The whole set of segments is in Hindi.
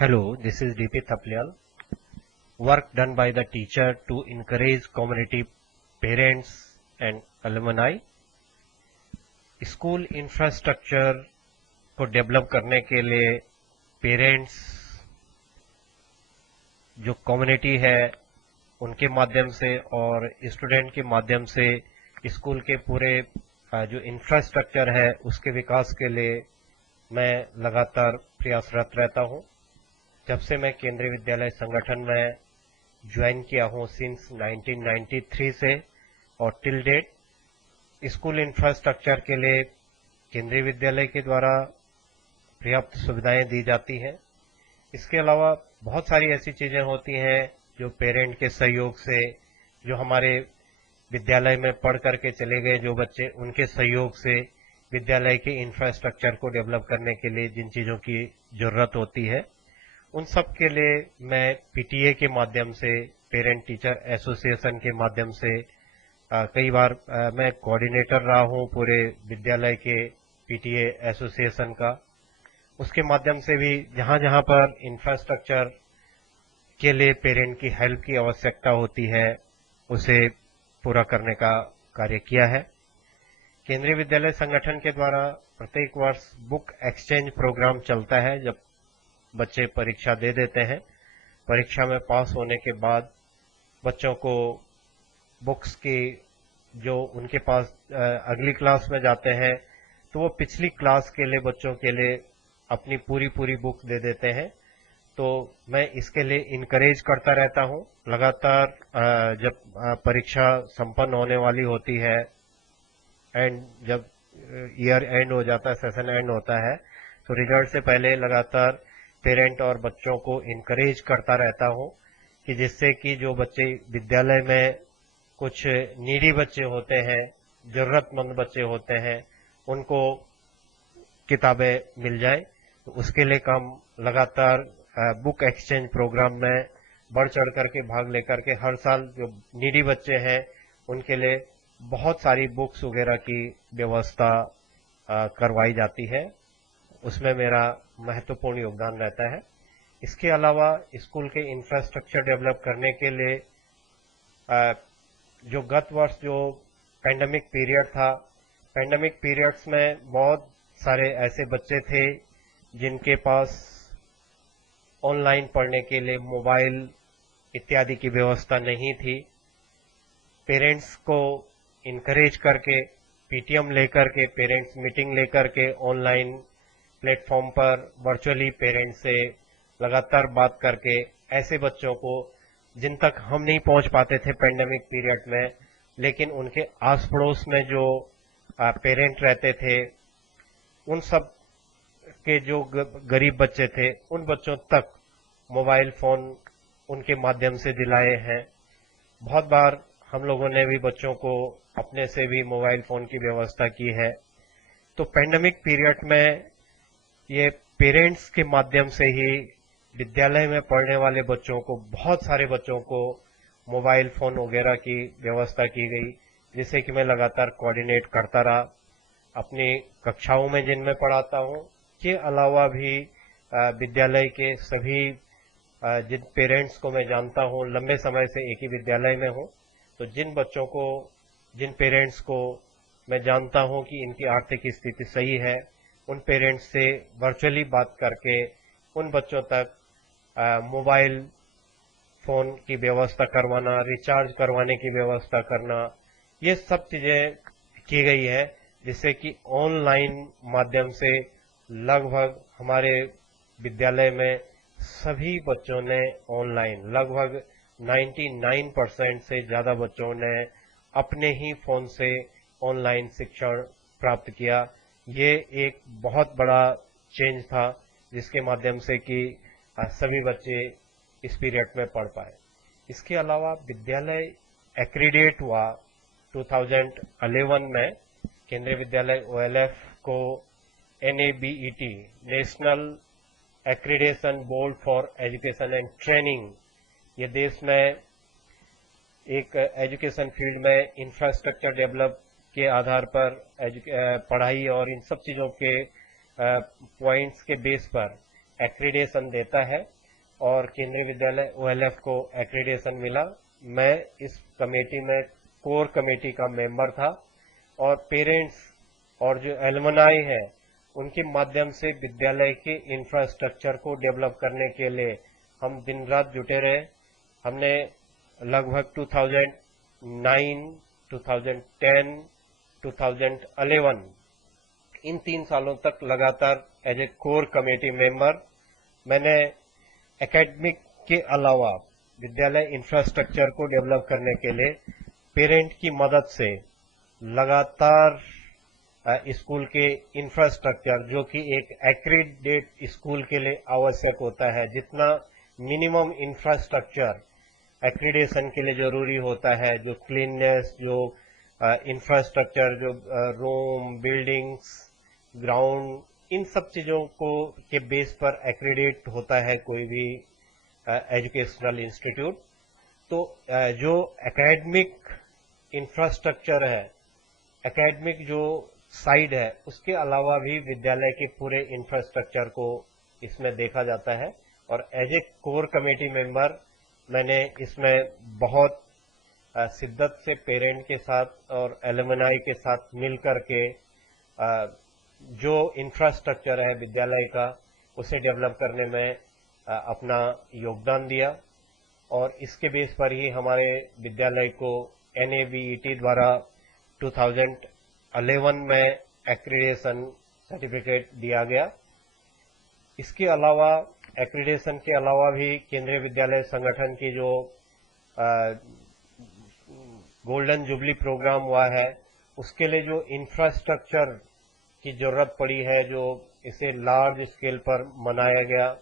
Hello, this is DP Thaplyal. Work done by the teacher to encourage community, parents and alumni. School infrastructure को डेवलप करने के लिए पेरेंट्स, जो कम्युनिटी है उनके माध्यम से और स्टूडेंट के माध्यम से स्कूल के पूरे जो इंफ्रास्ट्रक्चर है उसके विकास के लिए मैं लगातार प्रयासरत रहता हूं। जब से मैं केंद्रीय विद्यालय संगठन में ज्वाइन किया हूं सिंस 1993 से और टिल डेट स्कूल इंफ्रास्ट्रक्चर के लिए केंद्रीय विद्यालय के द्वारा पर्याप्त सुविधाएं दी जाती हैं। इसके अलावा बहुत सारी ऐसी चीजें होती हैं जो पेरेंट के सहयोग से, जो हमारे विद्यालय में पढ़ करके चले गए जो बच्चे, उनके सहयोग से विद्यालय के इंफ्रास्ट्रक्चर को डेवलप करने के लिए जिन चीजों की जरूरत होती है उन सब के लिए मैं पीटीए के माध्यम से, पेरेंट टीचर एसोसिएशन के माध्यम से कई बार मैं कोऑर्डिनेटर रहा हूं पूरे विद्यालय के पीटीए एसोसिएशन का। उसके माध्यम से भी जहां जहां पर इंफ्रास्ट्रक्चर के लिए पेरेंट की हेल्प की आवश्यकता होती है उसे पूरा करने का कार्य किया है। केंद्रीय विद्यालय संगठन के द्वारा प्रत्येक वर्ष बुक एक्सचेंज प्रोग्राम चलता है। जब बच्चे परीक्षा दे देते हैं, परीक्षा में पास होने के बाद बच्चों को बुक्स की, जो उनके पास अगली क्लास में जाते हैं तो वो पिछली क्लास के लिए बच्चों के लिए अपनी पूरी बुक दे देते हैं। तो मैं इसके लिए इनकरेज करता रहता हूं। लगातार जब परीक्षा संपन्न होने वाली होती है एंड जब ईयर एंड हो जाता है, सेशन एंड होता है, तो रिजल्ट से पहले लगातार पेरेंट और बच्चों को इनकरेज करता रहता हूं कि जिससे कि जो बच्चे विद्यालय में कुछ नीडी बच्चे होते हैं, जरूरतमंद बच्चे होते हैं, उनको किताबें मिल जाए। तो उसके लिए काम लगातार बुक एक्सचेंज प्रोग्राम में बढ़ चढ़ करके भाग लेकर के हर साल जो नीडी बच्चे हैं उनके लिए बहुत सारी बुक्स वगैरह की व्यवस्था करवाई जाती है। उसमें मेरा महत्वपूर्ण योगदान रहता है। इसके अलावा स्कूल के इंफ्रास्ट्रक्चर डेवलप करने के लिए जो गत वर्ष जो पैंडेमिक पीरियड था, पैंडेमिक पीरियड्स में बहुत सारे ऐसे बच्चे थे जिनके पास ऑनलाइन पढ़ने के लिए मोबाइल इत्यादि की व्यवस्था नहीं थी। पेरेंट्स को इनकरेज करके, पीटीएम लेकर के, पेरेंट्स मीटिंग लेकर के ऑनलाइन प्लेटफॉर्म पर वर्चुअली पेरेंट्स से लगातार बात करके ऐसे बच्चों को जिन तक हम नहीं पहुंच पाते थे पैंडेमिक पीरियड में, लेकिन उनके आस पड़ोस में जो पेरेंट रहते थे उन सब के जो गरीब बच्चे थे उन बच्चों तक मोबाइल फोन उनके माध्यम से दिलाए हैं। बहुत बार हम लोगों ने भी बच्चों को अपने से भी मोबाइल फोन की व्यवस्था की है। तो पैंडेमिक पीरियड में ये पेरेंट्स के माध्यम से ही विद्यालय में पढ़ने वाले बच्चों को, बहुत सारे बच्चों को मोबाइल फोन वगैरह की व्यवस्था की गई, जिसे कि मैं लगातार कोऑर्डिनेट करता रहा अपनी कक्षाओं में जिनमें पढ़ाता हूं। के अलावा भी विद्यालय के सभी जिन पेरेंट्स को मैं जानता हूं, लंबे समय से एक ही विद्यालय में हूं, तो जिन बच्चों को, जिन पेरेंट्स को मैं जानता हूं कि इनकी आर्थिक स्थिति सही है, उन पेरेंट्स से वर्चुअली बात करके उन बच्चों तक मोबाइल फोन की व्यवस्था करवाना, रिचार्ज करवाने की व्यवस्था करना, ये सब चीजें की गई है, जिससे कि ऑनलाइन माध्यम से लगभग हमारे विद्यालय में सभी बच्चों ने ऑनलाइन, लगभग 99% से ज्यादा बच्चों ने अपने ही फोन से ऑनलाइन शिक्षण प्राप्त किया। ये एक बहुत बड़ा चेंज था जिसके माध्यम से कि सभी बच्चे इस पीरियड में पढ़ पाए। इसके अलावा विद्यालय एक्रीडेट हुआ 2011 में। केंद्रीय विद्यालय ओएलएफ को NABET, national accreditation board for education and training, ये देश में एक एजुकेशन फील्ड में इंफ्रास्ट्रक्चर डेवलप के आधार पर पढ़ाई और इन सब चीजों के पॉइंट्स के बेस पर एक्रीडेशन देता है और केंद्रीय विद्यालय OLF को एक्रीडेशन मिला। मैं इस कमेटी में कोर कमेटी का मेंबर था और पेरेंट्स और जो एलुमनाई है उनके माध्यम से विद्यालय के इंफ्रास्ट्रक्चर को डेवलप करने के लिए हम दिन रात जुटे रहे। हमने लगभग 2009, 2010, 2011 इन 3 सालों तक लगातार as a core committee member मैंने एकेडमिक के अलावा विद्यालय इंफ्रास्ट्रक्चर को डेवलप करने के लिए पेरेंट की मदद से लगातार स्कूल के इंफ्रास्ट्रक्चर जो कि एक एक्रीडेट स्कूल के लिए आवश्यक होता है, जितना मिनिमम इंफ्रास्ट्रक्चर एक्रीडेशन के लिए जरूरी होता है, जो क्लीननेस, जो इंफ्रास्ट्रक्चर, जो रूम, बिल्डिंग्स, ग्राउंड, इन सब चीजों को के बेस पर एक्रीडेट होता है कोई भी एजुकेशनल इंस्टीट्यूट। तो जो एकेडमिक इंफ्रास्ट्रक्चर है, एकेडमिक जो साइड है, उसके अलावा भी विद्यालय के पूरे इंफ्रास्ट्रक्चर को इसमें देखा जाता है और as a core committee member मैंने इसमें बहुत शिद्दत से पेरेंट के साथ और एलुमनाई के साथ मिलकर के जो इंफ्रास्ट्रक्चर है विद्यालय का उसे डेवलप करने में अपना योगदान दिया और इसके बेस पर ही हमारे विद्यालय को NABET द्वारा 2011 में एक्रीडेशन सर्टिफिकेट दिया गया। इसके अलावा एक्रीडेशन के अलावा भी केंद्रीय विद्यालय संगठन की जो गोल्डन जुबली प्रोग्राम हुआ है उसके लिए जो इंफ्रास्ट्रक्चर की जरूरत पड़ी है, जो इसे लार्ज स्केल पर मनाया गया,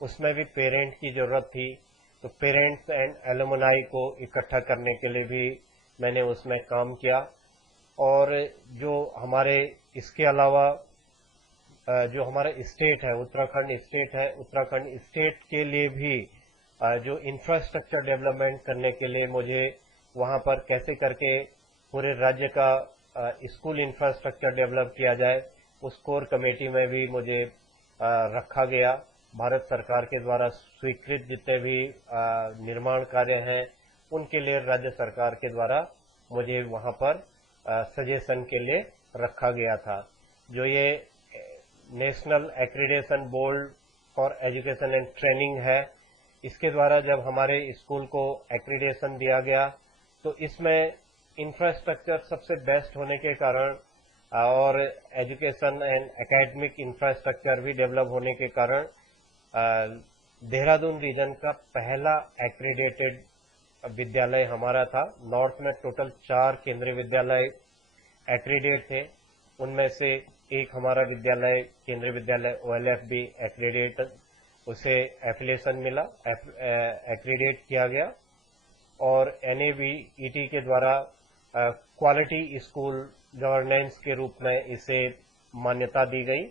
उसमें भी पेरेंट की जरूरत थी। तो पेरेंट्स एंड एलुमनाई को इकट्ठा करने के लिए भी मैंने उसमें काम किया और जो हमारे इसके अलावा जो हमारा स्टेट है, उत्तराखंड स्टेट है, उत्तराखंड स्टेट के लिए भी जो इंफ्रास्ट्रक्चर डेवलपमेंट करने के लिए मुझे वहां पर कैसे करके पूरे राज्य का स्कूल इंफ्रास्ट्रक्चर डेवलप किया जाए, उस कोर कमेटी में भी मुझे रखा गया। भारत सरकार के द्वारा स्वीकृत जितने भी निर्माण कार्य हैं उनके लिए राज्य सरकार के द्वारा मुझे वहां पर सजेशन के लिए रखा गया था। जो ये national accreditation board for education and training है, इसके द्वारा जब हमारे स्कूल को एक्रीडेशन दिया गया तो इसमें इंफ्रास्ट्रक्चर सबसे बेस्ट होने के कारण और एजुकेशन एंड एकेडमिक इंफ्रास्ट्रक्चर भी डेवलप होने के कारण देहरादून रीजन का पहला एक्रीडेटेड विद्यालय हमारा था। नॉर्थ में टोटल 4 केंद्रीय विद्यालय एक्रीडेट थे, उनमें से एक हमारा विद्यालय केंद्रीय विद्यालय OLF भी एक्रीडेट, उसे एफिलिएशन मिला, एक्रीडेट किया गया और NABET के द्वारा क्वालिटी स्कूल गवर्नेंस के रूप में इसे मान्यता दी गई।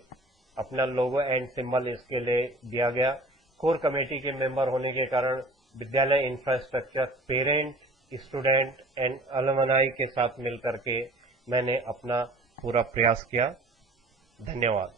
अपना लोगो एंड सिंबल इसके लिए दिया गया। कोर कमेटी के मेंबर होने के कारण विद्यालय infrastructure parent, student and alumni के साथ मिलकर के मैंने अपना पूरा प्रयास किया। धन्यवाद।